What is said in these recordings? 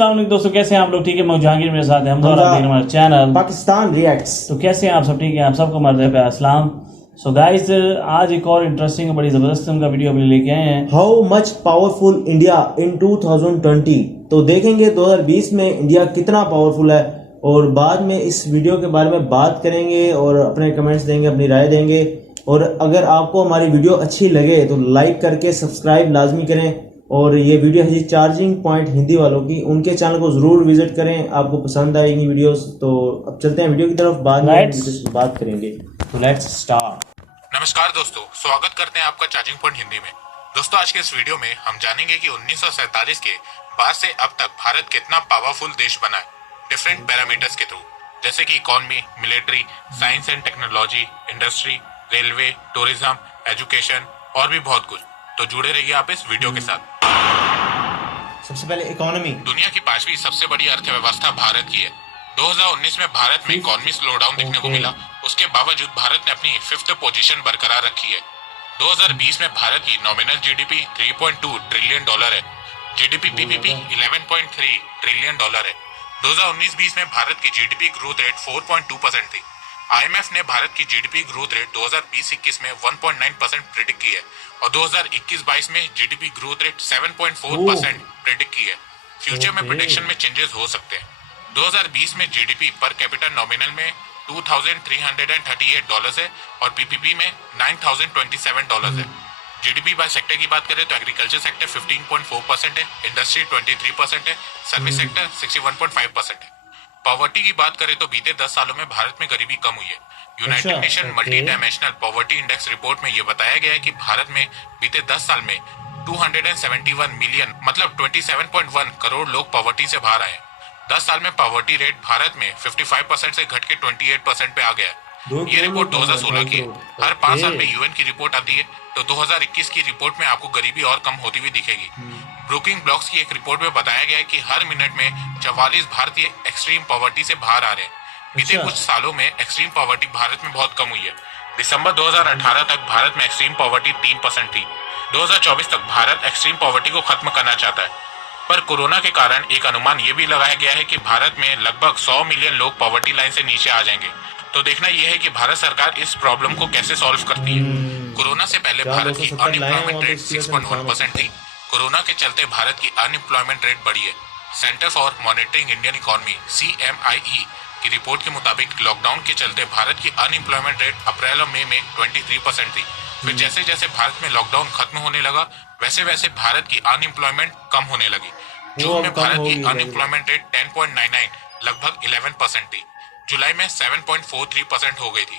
अस्सलाम वालेकुम दोस्तों, कैसे हैं आप लोग? ठीक है, मैं जहांगीर मेरे साथ है हम दोबारा हमारे चैनल पाकिस्तान रिएक्ट्स। तो कैसे हैं आप सब? ठीक है, आप सबको मरद पे अस्सलाम। सो गाइस, आज एक और इंटरेस्टिंग बड़ी ज़बरदस्त किस्म का वीडियो अपने लेके आए हैं। How much powerful India in 2020। तो देखेंगे 2020 में इंडिया कितना पावरफुल है और बाद में इस वीडियो के बारे में बात करेंगे और अपने कमेंट्स देंगे, अपनी राय देंगे। और अगर आपको हमारी वीडियो अच्छी लगे तो लाइक करके सब्सक्राइब लाजमी करें। और ये वीडियो है जी चार्जिंग पॉइंट हिंदी वालों की, उनके चैनल को जरूर विजिट करें, आपको पसंद आएगी वीडियोस। तो अब चलते हैं वीडियो की तरफ, बाद में बात करेंगे। तो लेट्स स्टार्ट। नमस्कार दोस्तों, स्वागत करते हैं आपका चार्जिंग पॉइंट हिंदी में। दोस्तों, आज के इस वीडियो में हम जानेंगे कि 1947 के बाद से अब तक भारत कितना पावरफुल देश बना है डिफरेंट पैरामीटर्स के थ्रू, जैसे कि economy, military, science and technology, industry, railway, tourism, education और भी बहुत कुछ। तो जुड़े रहिए आप इस वीडियो के साथ। सबसे पहले इकोनॉमी। दुनिया की 5वीं सबसे बड़ी अर्थव्यवस्था भारत की है। 2019 में भारत में इकोनॉमी स्लोडाउन देखने को मिला, उसके बावजूद भारत ने अपनी 5th पोजीशन बरकरार रखी है। 2020 में भारत की नॉमिनल जीडीपी 3.2 ट्रिलियन डॉलर है। जीडीपी पीपीपी 11.3 ट्रिलियन डॉलर है। 2019-20 में भारत की जीडीपी ग्रोथ रेट 4.2% थी। आईएमएफ ने भारत की जीडीपी ग्रोथ रेट 2020-21 में 1.9% प्रेडिक्ट की है और 2021-22 में जीडीपी ग्रोथ रेट 7.4% प्रेडिक्ट की है। फ्यूचर में प्रेडिक्शन में चेंजेस हो सकते हैं। 2020 में जीडीपी पर कैपिटल नॉमिनल में $2,338 है और पीपीपी में $9,027 है। जीडीपी बाय सेक्टर की बात करें तो एग्रीकल्चर सेक्टर 15.4% है, इंडस्ट्री 23% है, सर्विस सेक्टर 61.5% है। पॉवर्टी की बात करें तो बीते 10 सालों में भारत में गरीबी कम हुई है। United nation multi dimensional poverty index report में यह बताया गया है कि भारत में बीते 10 साल में 271 मिलियन मतलब 27.1 करोड़ लोग पॉवर्टी से बाहर आए। 10 साल में पॉवर्टी रेट भारत में 55% से घट के 28% पे आ गया है। ये रिपोर्ट 2016 की है। हर 5 साल में यूएन की रिपोर्ट आती है, तो 2021 की रिपोर्ट में आपको गरीबी और कम होती हुई दिखेगी। ब्रूकिंग ब्लॉक्स की एक रिपोर्ट में बताया गया है कि हर मिनट में 44 भारतीय एक्सट्रीम पॉवर्टी से बाहर आ रहे हैं। बीते कुछ सालों में एक्सट्रीम पॉवर्टी भारत में बहुत कम हुई है। दिसंबर 2018 तक भारत में एक्सट्रीम पॉवर्टी 3% थी। 2024 तक भारत एक्सट्रीम पॉवर्टी को खत्म करना चाहता है, पर कोरोना के कारण एक अनुमान ये भी लगाया गया है कि भारत में लगभग 100 मिलियन लोग पॉवर्टी लाइन से नीचे आ जाएंगे। तो देखना यह है कि भारत सरकार इस प्रॉब्लम को कैसे सॉल्व करती है। कोरोना से पहले भारत की अनएम्प्लॉयमेंट रेट 6.1% थी। कोरोना के चलते भारत की अनएम्प्लॉयमेंट रेट बढ़ी है। Centre for monitoring Indian economy CMIE की रिपोर्ट के मुताबिक लॉकडाउन के चलते भारत की अनएम्प्लॉयमेंट रेट अप्रैल और मई में 23% थी। फिर जैसे जैसे भारत में लॉकडाउन खत्म होने लगा, वैसे वैसे भारत की अनएम्प्लॉयमेंट कम होने लगी। जून में भारत की अनएम्प्लॉयमेंट रेट 10.99 लगभग 11% थी। जुलाई में 7.43% हो गई थी।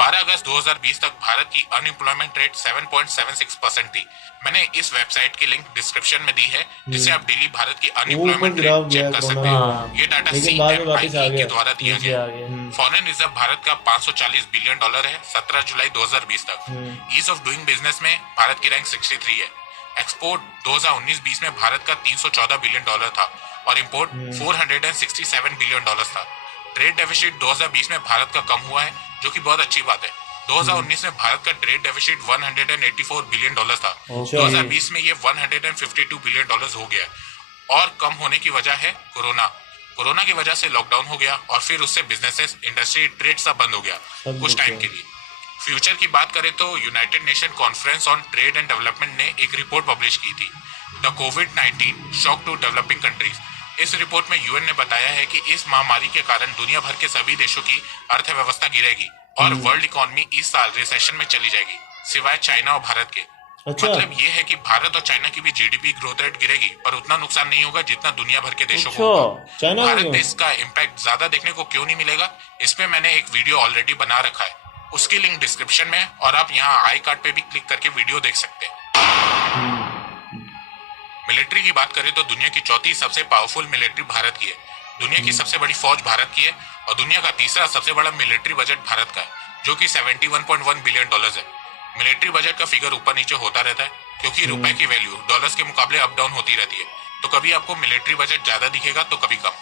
12 अगस्त 2020 तक भारत की अनएम्प्लॉयमेंट रेट 7.76% थी। मैंने इस वेबसाइट की लिंक डिस्क्रिप्शन में दी है, जिसे आप डेली भारत की अनएम्प्लॉयमेंट रेट चेक कर सकते हैं। ये डाटा CMIE के द्वारा दिया गया है। फॉरेन रिजर्व भारत का $540 बिलियन है 17 जुलाई 2020 तक। ईज ऑफ डूइंग बिजनेस में भारत की रैंक 63 है। एक्सपोर्ट 2019-20 में भारत का $314 बिलियन था और इंपोर्ट $467 बिलियन था। ट्रेड डेफिसिट 2020 में भारत का कम हुआ है, जो कि बहुत अच्छी बात है। 2019 में भारत का ट्रेड डेफिसिट $184 बिलियन था। 2020 में ये $152 बिलियन हो गया है और कम होने की वजह है कोरोना की वजह से लॉकडाउन हो गया और फिर उससे बिजनेसेस, इंडस्ट्री, ट्रेड सब बंद हो गया कुछ टाइम के लिए। फ्यूचर की बात करें तो united nation conference on trade and development ने एक रिपोर्ट पब्लिश की थी, द कोविड-19 शॉक टू डेवलपिंग कंट्रीज। इस रिपोर्ट में यूएन ने बताया है कि इस महामारी के कारण दुनिया भर के सभी देशों की अर्थव्यवस्था गिरेगी और वर्ल्ड इकोनॉमी इस साल रिसेशन में चली जाएगी, सिवाय चाइना और भारत के। मतलब ये है कि भारत और चाइना की भी जीडीपी ग्रोथ रेट गिरेगी, पर उतना नुकसान नहीं होगा जितना दुनिया भर के देशों को होगा। भारत में इसका इम्पैक्ट ज्यादा देखने को क्यों नहीं मिलेगा, इस पे मैंने एक वीडियो ऑलरेडी बना रखा है, उसकी लिंक डिस्क्रिप्शन में, और आप यहाँ आई कार्ड पे भी क्लिक करके वीडियो देख सकते हैं। मिलिट्री की बात करें तो दुनिया की चौथी सबसे पावरफुल मिलिट्री भारत की है। दुनिया की सबसे बड़ी फौज भारत की है और दुनिया का तीसरा सबसे बड़ा मिलिट्री बजट भारत का है, जो कि $71.1 बिलियन है। मिलिट्री बजट का फिगर ऊपर नीचे होता रहता है क्योंकि रुपए की वैल्यू डॉलर्स के मुकाबले अप डाउन होती रहती है, तो कभी आपको मिलिट्री बजट ज्यादा दिखेगा तो कभी कम।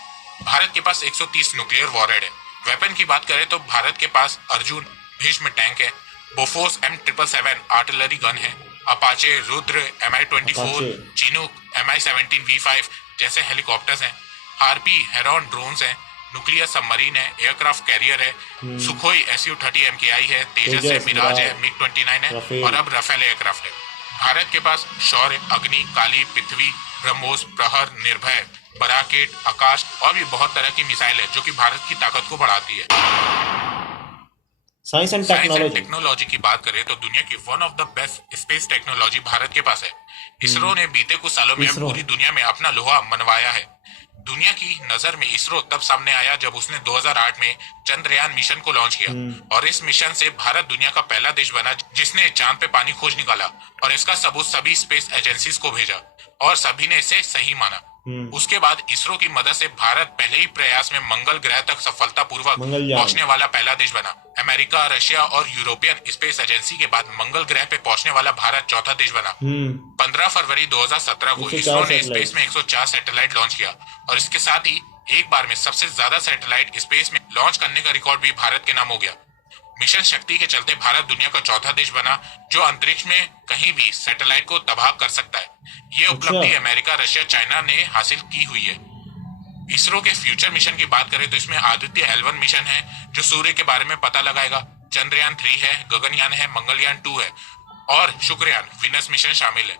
भारत के पास 130 न्यूक्लियर वॉरहेड है। वेपन की बात करें तो भारत के पास अर्जुन भीष्म टैंक है, बोफोर्स M777 आर्टिलरी गन है, Apache, Rudra, Mi-24, Chinook, Mi-17V5 जैसे हेलीकॉप्टर्स हैं। हार्पी हेरॉन ड्रोन्स हैं, न्यूक्लियर सबमरीन है, एयरक्राफ्ट कैरियर है, सुखोई SU-30 MKI है, तेजस है, तेजस, मिराज है, मिराज, MiG-29 है राफेल। और अब राफेल एयरक्राफ्ट है। भारत के पास शौर्य, अग्नि, काली, पृथ्वी, ब्रह्मोस, प्रहर, निर्भय, बराकेट, आकाश और भी बहुत तरह की मिसाइल है जो कि भारत की ताकत को बढ़ाती है। Science and science and technology. Technology की बात करें तो दुनिया की one of the best space technology Bharat के पास है। इसरो ने बीते कुछ सालों में इसरो। पूरी दुनिया में अपना लोहा मनवाया है। दुनिया की नजर में इसरो तब सामने आया जब उसने 2008 में चंद्रयान मिशन को लॉन्च किया और इस मिशन से भारत दुनिया का पहला देश बना जिसने चांद पे पानी खोज निकाला और इसका सबूत सभी स्पेस एजेंसीज को भेजा और सभी ने इसे सही माना। उसके बाद इसरो की मदद से भारत पहले ही प्रयास में मंगल ग्रह तक सफलतापूर्वक मंगलयान। पहुंचने वाला पहला देश बना। अमेरिका, रशिया और यूरोपियन स्पेस एजेंसी के बाद मंगल ग्रह पे पहुंचने वाला भारत चौथा देश बना। 15 फरवरी 2017 को 104 इसरो ने सैटेलाइट। स्पेस में 104 सैटेलाइट लॉन्च किया और इसके साथ ही एक बार में सबसे ज्यादा सैटेलाइट स्पेस में लॉन्च करने का रिकॉर्ड भी भारत के नाम हो गया। मिशन शक्ति के चलते भारत दुनिया का चौथा देश बना जो अंतरिक्ष में कहीं भी सैटेलाइट को तबाह कर सकता है। ये उपलब्धि अमेरिका, रशिया, चाइना ने हासिल की हुई है। इसरो के फ्यूचर मिशन की बात करें तो इसमें आदित्य L1 मिशन है जो सूर्य के बारे में पता लगाएगा, चंद्रयान 3 है, गगनयान है, मंगलयान 2 है और शुक्रयान विनस मिशन शामिल है।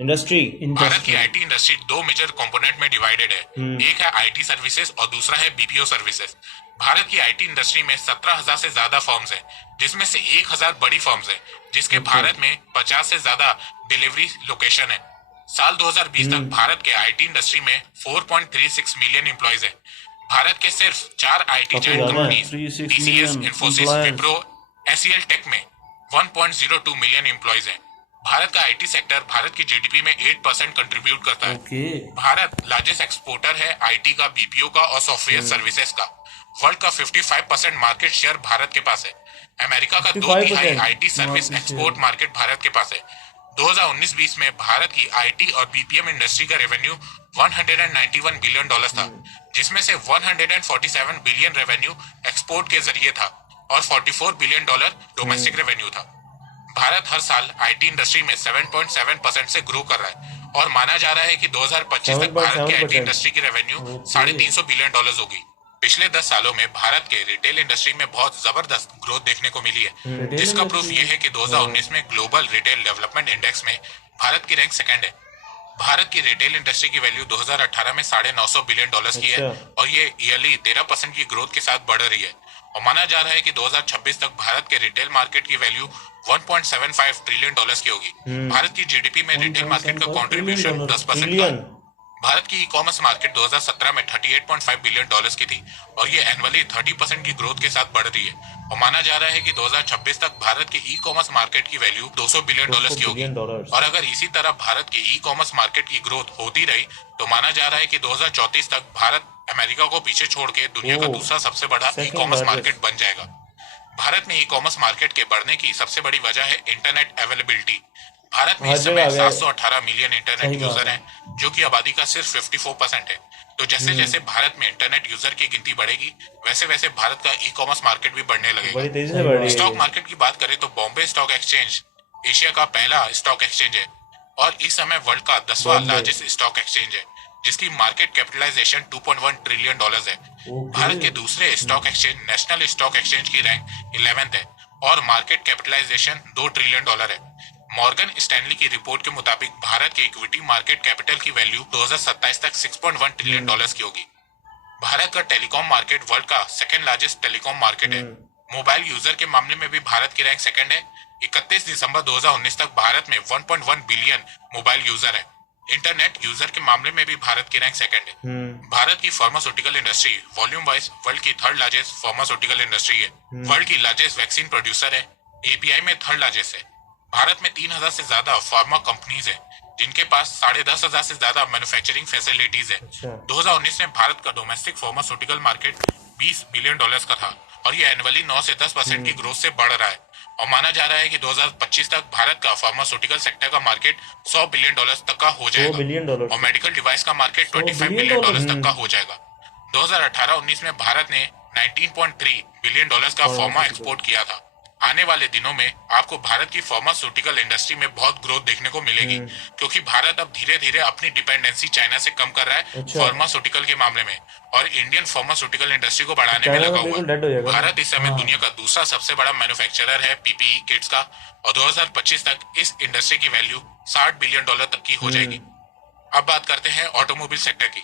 इंडस्ट्री। भारत की आईटी इंडस्ट्री दो मेजर कंपोनेंट में डिवाइडेड है। एक है आईटी सर्विसेज और दूसरा है बीपीओ सर्विसेज। भारत की आईटी इंडस्ट्री में 17,000 से ज्यादा फर्म्स हैं, जिसमें से 1,000 बड़ी फर्म्स हैं, जिसके भारत में 50 से ज्यादा डिलीवरी लोकेशन है। साल 2020 तक भारत के आईटी इंडस्ट्री में 4.36 मिलियन एम्प्लॉयज है। भारत के सिर्फ 4 IT giant companies 36 TCS, million Infosys, employees। Wipro, SEL tech में 1.02 मिलियन एम्प्लॉयज हैं। भारत का आईटी सेक्टर भारत की जीडीपी में 8% कंट्रीब्यूट करता है। ओके। भारत लार्जेस्ट एक्सपोर्टर है आईटी का, बीपीओ का और सॉफ्टवेयर सर्विसेज का। वर्ल्ड का 55% मार्केट शेयर भारत के पास है। अमेरिका का 2/3 IT service export market Bharat के पास है। 2019-20 में भारत की आईटी और बीपीएम इंडस्ट्री का रेवेन्यू $191 बिलियन था, जिसमें से 147 बिलियन रेवेन्यू एक्सपोर्ट के जरिए था और $44 बिलियन डोमेस्टिक रेवेन्यू था। भारत हर साल आईटी इंडस्ट्री में 7.7% से ग्रो कर रहा है और माना जा रहा है कि 2025 तक भारत की आईटी इंडस्ट्री की रेवेन्यू $350 बिलियन होगी। पिछले 10 सालों में भारत के रिटेल इंडस्ट्री में बहुत जबरदस्त ग्रोथ देखने को मिली है, जिसका प्रूफ ये है कि 2019 में ग्लोबल रिटेल डेवलपमेंट इंडेक्स में भारत की रैंक सेकंड है। भारत की रिटेल इंडस्ट्री की वैल्यू 2018 में $950 बिलियन की है और ये ईयरली 13% की ग्रोथ के साथ बढ़ रही है और माना जा रहा है कि 2026 तक भारत के रिटेल मार्केट की वैल्यू $1.75 ट्रिलियन की होगी। भारत की जीडीपी में रिटेल मार्केट का कंट्रीब्यूशन 10% का। भारत की ई कॉमर्स मार्केट 2017 में $38.5 बिलियन की थी और ये एनुअली 30% की ग्रोथ के साथ बढ़ रही है और माना जा रहा है कि 2026 तक भारत की ई कॉमर्स मार्केट की वैल्यू $200 बिलियन की होगी। और अगर इसी तरह भारत की ई कॉमर्स मार्केट की ग्रोथ होती रही तो माना जा रहा है कि 2034 तक भारत अमेरिका को पीछे छोड़ के दुनिया का दूसरा सबसे बड़ा ई कॉमर्स मार्केट बन जाएगा। भारत में ई कॉमर्स मार्केट के बढ़ने की सबसे बड़ी वजह है इंटरनेट अवेलेबिलिटी। भारत में इस समय 718 मिलियन इंटरनेट यूजर हैं, जो कि आबादी का सिर्फ 54% है। तो जैसे जैसे भारत में इंटरनेट यूजर की गिनती बढ़ेगी वैसे वैसे भारत का ई कॉमर्स मार्केट भी बढ़ने लगेगा। स्टॉक मार्केट की बात करें तो बॉम्बे स्टॉक एक्सचेंज एशिया का पहला स्टॉक एक्सचेंज है और इस समय वर्ल्ड का 10वां लार्जेस्ट स्टॉक एक्सचेंज है, जिसकी मार्केट कैपिटलाइजेशन $2.1 ट्रिलियन है। भारत के दूसरे stock exchange national stock exchange की रैंक 11th है और मार्केट कैपिटलाइजेशन $2 ट्रिलियन है। मॉर्गन स्टैनली की रिपोर्ट के मुताबिक भारत के इक्विटी मार्केट कैपिटल की वैल्यू 2027 तक $6.1 ट्रिलियन की होगी। भारत का टेलीकॉम मार्केट वर्ल्ड का सेकंड लार्जेस्ट टेलीकॉम मार्केट है। मोबाइल यूजर के मामले में भी भारत की रैंक सेकंड है। 31 दिसंबर 2019 तक भारत में 1.1 बिलियन मोबाइल यूजर है। इंटरनेट यूजर के मामले में भी भारत की रैंक सेकंड है। भारत की pharmaceutical industry volume wise world की थर्ड लार्जेस्ट फार्मास्यूटिकल इंडस्ट्री है। वर्ल्ड की लार्जेस्ट वैक्सीन प्रोड्यूसर है। एपीआई में थर्ड लार्जेस्ट है। भारत में 3,000 से ज्यादा फार्मा कंपनीज हैं, जिनके पास 10,500 से ज्यादा मैन्युफैक्चरिंग फैसिलिटीज है। 2019 में भारत का डोमेस्टिक फार्मास्यूटिकल मार्केट $20 बिलियन का था और ये एनुअली 9 से 10% की ग्रोथ से बढ़ रहा है और माना जा रहा है कि 2025 तक भारत का फार्मास्यूटिकल सेक्टर का मार्केट $100 बिलियन तक का हो जाएगा और मेडिकल डिवाइस का मार्केट $25 बिलियन तक का हो जाएगा। 2018-19 में भारत ने $19.3 बिलियन का फार्मा एक्सपोर्ट किया था। आने वाले दिनों में आपको भारत की फार्मास्यूटिकल इंडस्ट्री में बहुत ग्रोथ देखने को मिलेगी, क्योंकि भारत अब धीरे धीरे अपनी डिपेंडेंसी चाइना से कम कर रहा है अच्छा। फार्मास्यूटिकल के मामले में, और इंडियन फार्मास्यूटिकल इंडस्ट्री को बढ़ाने में चाइना लगा तो हुआ बिल्कुल डेड हो है। जाएगा। भारत इस समय दुनिया का दूसरा सबसे बड़ा मैन्युफैक्चरर है पीपीई किट्स का, और 2025 तक इस इंडस्ट्री की वैल्यू $60 बिलियन तक की हो जाएगी। अब बात करते हैं ऑटोमोबाइल सेक्टर की।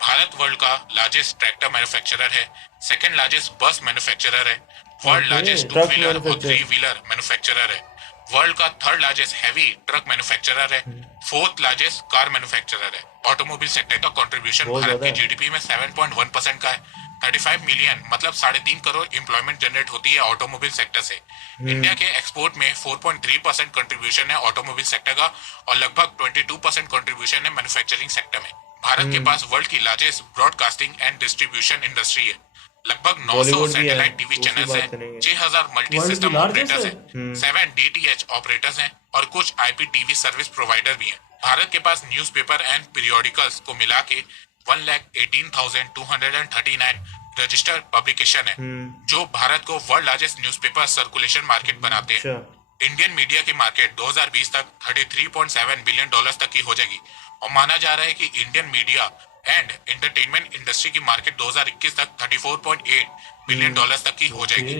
भारत वर्ल्ड का लार्जेस्ट ट्रैक्टर मैन्युफैक्चरर है, सेकंड लार्जेस्ट बस मैन्युफैक्चरर है, world largest two truck wheeler और मैन्युफैक्चर। 3 व्हीलर मैन्युफैक्चरर है, वर्ल्ड का third largest heavy truck manufacturer है, फोर्थ लार्जेस्ट कार मैन्युफैक्चरर है। ऑटोमोबाइल सेक्टर का कंट्रीब्यूशन बहुत भारत ज्यादा की है। जीडीपी में 7.1% का है। 35 मिलियन मतलब 3.5 करोड़ एम्प्लॉयमेंट जनरेट होती है ऑटोमोबाइल सेक्टर से। इंडिया के एक्सपोर्ट में 4.3% कंट्रीब्यूशन है ऑटोमोबाइल सेक्टर का, और लगभग 22% कंट्रीब्यूशन है मैन्युफैक्चरिंग सेक्टर में। भारत के पास वर्ल्ड की largest broadcasting and distribution industry है। लगभग 900 बॉलीवुड भी है, सैटेलाइट टीवी उसकी चैनल्स बात हैं, करेंगे। 6000 मल्टी वर्ल्ड की सिस्टम लार्जेस्ट ऑपरेटर्स है। हैं, 7 डीटीएच ऑपरेटर्स हैं, और कुछ आईपी टीवी सर्विस प्रोवाइडर भी हैं। भारत के पास न्यूज़पेपर एंड पीरियोडिकल्स को मिला के 1,18,239 रजिस्टर्ड पब्लिकेशन है, जो भारत को world largest newspaper circulation market बनाते हैं। अच्छा। इंडियन मीडिया की मार्केट 2020 तक $33.7 बिलियन तक की हो जाएगी, और माना जा रहा है कि Indian media and entertainment industry की मार्केट 2021 तक $34.8 बिलियन तक की हो जाएगी।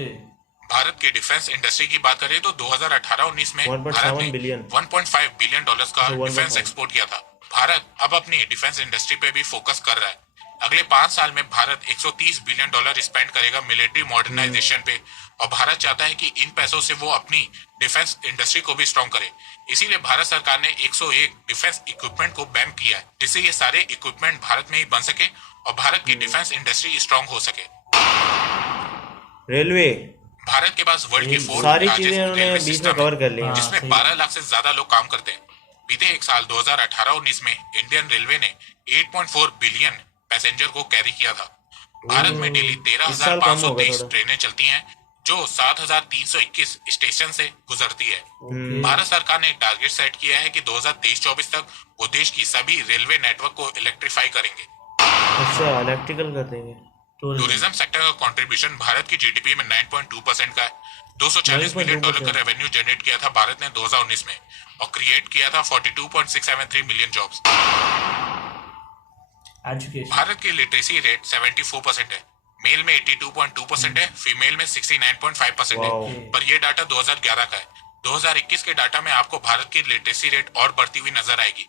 भारत के डिफेंस इंडस्ट्री की बात करें तो 2018-19 में 1.7 भारत ने बिलियन। 1.5 बिलियन डॉलर्स का 1.5 डिफेंस एक्सपोर्ट किया था। भारत अब अपनी डिफेंस इंडस्ट्री पे भी फोकस कर रहा है। अगले 5 साल में भारत $130 बिलियन स्पेंड करेगा मिलिट्री मॉडर्नाइजेशन पे, और भारत चाहता है कि इन पैसों से वो अपनी डिफेंस इंडस्ट्री को भी स्ट्रॉन्ग करे। इसीलिए भारत सरकार ने 101 डिफेंस इक्विपमेंट को बैन किया है, जिससे ये सारे इक्विपमेंट भारत में ही बन सके और भारत की डिफेंस इंडस्ट्री स्ट्रॉन्ग हो सके। रेलवे भारत के पास वर्ल्ड की 4 सारी लार्जेस्ट चीजें उन्होंने रेलवे बीच में सिस्टम कवर है, कर ली हैं। जिसमें 12 लाख से ज्यादा लोग काम करते हैं। बीते एक साल 2018-19 में इंडियन रेलवे ने 8.4 बिलियन पैसेंजर को कैरी किया था। भारत में डेली इस साल कम होगा 13,523 थोड़ा। ट्रेनें चलती हैं, जो 7,321 स्टेशन से गुजरती है। भारत सरकार ने एक टारगेट सेट किया है कि 2023-24 तक वो देश की सभी रेलवे नेटवर्क को इलेक्ट्रीफाई करेंगे। अच्छा, इलेक्ट्रिकल कर देंगे। टूरिज्म सेक्टर का कंट्रीब्यूशन भारत की जीडीपी में 9.2% का है। 240 बिलियन डॉलर का रेवेन्यू जनरेट किया था भारत ने 2019 में, और क्रिएट किया था 42.673 मिलियन जॉब्स। एजुकेशन भारत की लिटरेसी रेट 74% है, मेल में 82.2% है, फीमेल में 69.5% वाओ। है। पर ये डाटा 2011 का है। 2021 के डाटा में आपको भारत की लिटरेसी रेट और बढ़ती हुई नजर आएगी।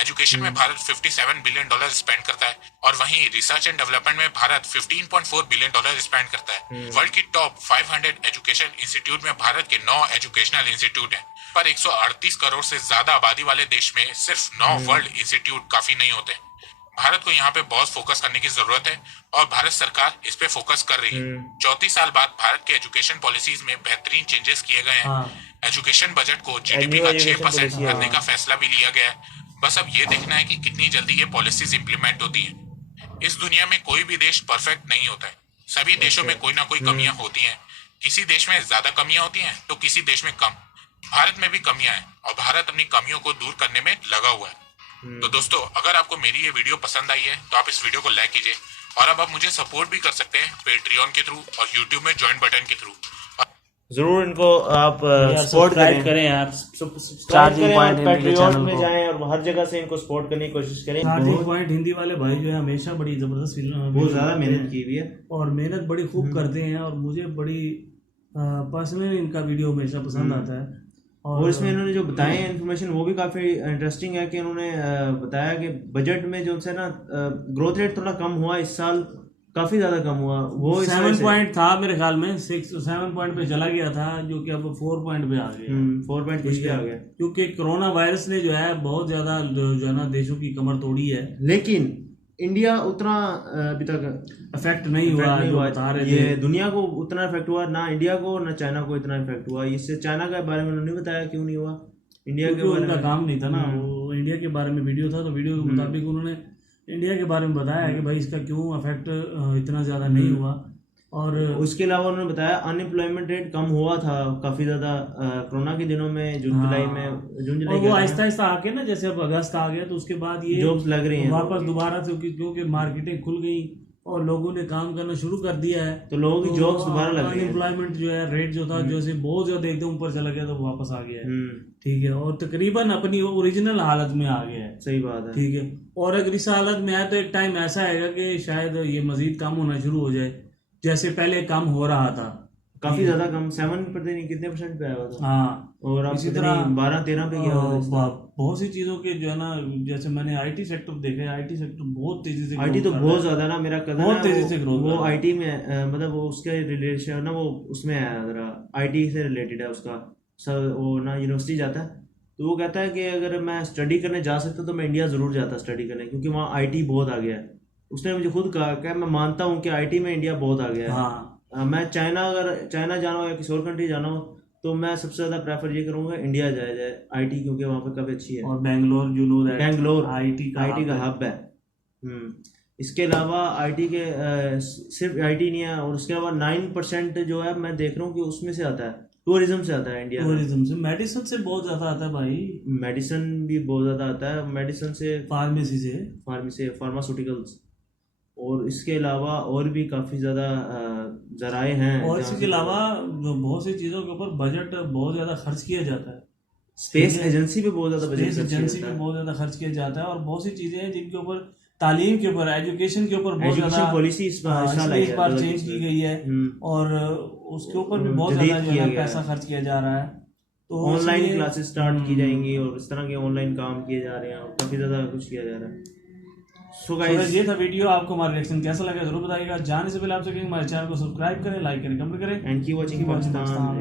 एजुकेशन में भारत $57 बिलियन स्पेंड करता है, और वहीं रिसर्च एंड डेवलपमेंट में भारत $15.4 बिलियन स्पेंड करता है। वर्ल्ड की टॉप 500 एजुकेशन इंस्टीट्यूट में भारत के 9 एजुकेशनल इंस्टीट्यूट हैं, पर 138 करोड़ से ज्यादा आबादी वाले देश में सिर्फ 9 वर्ल्ड इंस्टीट्यूट काफी नहीं होते। भारत को यहाँ पे बहुत फोकस करने की जरूरत है, और भारत सरकार इस पे फोकस कर रही है। 34 साल बाद भारत के एजुकेशन पॉलिसीज में बेहतरीन चेंजेस किए गए हैं। एजुकेशन बजट को जीडीपी का 6% करने का फैसला भी लिया गया है। बस अब ये देखना है कि कितनी जल्दी ये पॉलिसीज इम्प्लीमेंट होती है। इस दुनिया में कोई भी देश परफेक्ट नहीं होता है। सभी देशों में कोई ना कोई कमियां होती हैं। किसी देश में ज्यादा कमियां होती हैं तो किसी देश में कम। भारत में भी कमियां हैं, और भारत अपनी कमियों को दूर करने में लगा हुआ है। तो दोस्तों, अगर आपको मेरी ये वीडियो पसंद आई है तो आप इस वीडियो को लाइक कीजिए, और अब आप मुझे सपोर्ट भी कर सकते हैं पेट्रियन के थ्रू और यूट्यूब में ज्वाइन बटन के थ्रू। जरूर इनको आप सपोर्ट करें यार। Charging charging point point Hindi के पैट्रियट चैनल में को। जाएं और हर जगह से इनको सपोर्ट करने की कोशिश करें। चार्जिंग पॉइंट हिंदी वाले भाई जो है हमेशा बड़ी जबरदस्त बहुत ज्यादा मेहनत की हुई है, और मेहनत बड़ी खूब करते हैं, और मुझे बड़ी पर्सनली इनका वीडियो हमेशा पसंद आता है। और इसमें इन्होंने जो बताए हैं इन्फॉर्मेशन वो भी काफी इंटरेस्टिंग है कि उन्होंने बताया कि बजट में जो है ना ग्रोथ रेट थोड़ा कम हुआ इस साल, काफी ज्यादा कम हुआ। वो 7 पॉइंट था मेरे ख्याल में, 7 पॉइंट पे चला गया था, जो कि अब 4 पॉइंट पे आ गया। 4 पॉइंट कुछ पे आ गया, क्योंकि कोरोना वायरस ने जो है बहुत ज्यादा जो है ना देशों की कमर तोड़ी है। लेकिन इंडिया उतना अभी तक इफेक्ट नहीं हुआ जो बता रहे ये थे। दुनिया को उतना इफेक्ट हुआ, ना इंडिया को ना चाइना को इतना इफेक्ट हुआ। इससे चाइना के बारे में उन्होंने बताया क्यों नहीं हुआ, इंडिया के क्योंकि बारे उनका में काम नहीं था ना, वो इंडिया के बारे में वीडियो था, तो वीडियो के मुताबिक उन्होंने इंडिया के बारे में बताया कि भाई इसका क्यों इफेक्ट इतना ज्यादा नहीं हुआ। और उसके अलावा उन्होंने बताया अनएम्प्लॉयमेंट रेट कम हुआ था काफी ज्यादा कोरोना के दिनों में, जून जुलाई और वो आहिस्ता आहिस्ता आके ना, जैसे अब अगस्त आ गया तो उसके बाद ये जॉब्स लग रही हैं वापस दोबारा से, क्योंकि मार्केटें खुल गई, और लोगों ने काम करना शुरू कर दिया है, तो लोगों की जॉब्स दोबारा लग गई हैं। अनएम्प्लॉयमेंट जो है रेट जो था जैसे बहुत ज्यादा एकदम ऊपर चला गया तो वापस आ गया है। हम्म, ठीक है, और तकरीबन अपनी ओरिजिनल हालत में आ गया है। सही बात है। ठीक है, और अगर इस हालत में आए तो एक टाइम ऐसा आएगा कि शायद ये मजीद कम होना शुरू हो जाए, जैसे पहले कम हो रहा था। काफी ज्यादा कम, 7 पता नहीं कितने % पे आया हुआ था, हाँ, और अब इसी पता तरह नहीं 12-13 पे गया हुआ था। बहुत सी चीजों के जो है ना, जैसे मैंने आईटी सेक्टर देखा है, आईटी सेक्टर बहुत तेजी से आईटी growth तो कर बहुत रहा है। ज्यादा ना, मेरा कजन बहुत है तेजी से growth कर वो रहा है। आईटी में मतलब वो उसके रिलेशन ना, वो उसमें है जरा आईटी से रिलेटेड है उसका सर, वो ना यूनिवर्सिटी जाता है, तो वो कहता है कि अगर मैं स्टडी करने जा सकता तो मैं इंडिया ज़रूर जाता स्टडी करने, क्योंकि वहाँ आईटी बहुत आ गया है। उसने मुझे खुद कहा कि मैं मानता हूँ कि आईटी में इंडिया बहुत आ गया है। हाँ, मैं चाइना, अगर चाइना जाना हो या किसी और कंट्री जाना हो तो मैं सबसे ज़्यादा प्रेफर ये करूँगा इंडिया जाया जाए आईटी, क्योंकि वहाँ पे काफ़ी अच्छी है। और Bangalore you know that Bangalore IT का हब है। इसके अलावा आईटी के सिर्फ आईटी नहीं है, और उसके अलावा 9% जो है मैं देख रहा हूँ कि उसमें से आता है, टूरिज्म से आता है इंडिया में। टूरिज्म से, मेडिसिन से बहुत ज्यादा आता है भाई, मेडिसिन भी बहुत ज़्यादा आता है, मेडिसिन से, फार्मेसी से। फार्मास्यूटिकल्स, और इसके अलावा और भी काफ़ी ज़्यादा ज़राए हैं। और इसके अलावा जो बहुत सी चीज़ों के ऊपर बजट बहुत ज़्यादा खर्च किया जाता है। स्पेस एजेंसी पे बहुत ज़्यादा बजट स्पेस एजेंसी पे बहुत ज़्यादा खर्च किया जाता है, और बहुत सी चीज़ें हैं जिनके ऊपर, तालीम के ऊपर, एजुकेशन के ऊपर बहुत एजुकेशन ज़्यादा पॉलिसी इस बार इस बार चेंज की गई है, और उसके ऊपर भी बहुत ज़्यादा जो है पैसा खर्च किया जा रहा है। तो ऑनलाइन क्लासेस स्टार्ट की जाएंगी और इस तरह के ऑनलाइन काम किए जा रहे हैं, और काफ़ी ज़्यादा कुछ किया जा रहा है। सो गाइस, ये था वीडियो, आपको हमारा रिएक्शन कैसा लगा जरूर बताइएगा। जाने से पहले आपसे कहेंगे हमारे चैनल को सब्सक्राइब करें, लाइक करें, कमेंट करें, एंड कीप वाचिंग पाकिस्तान।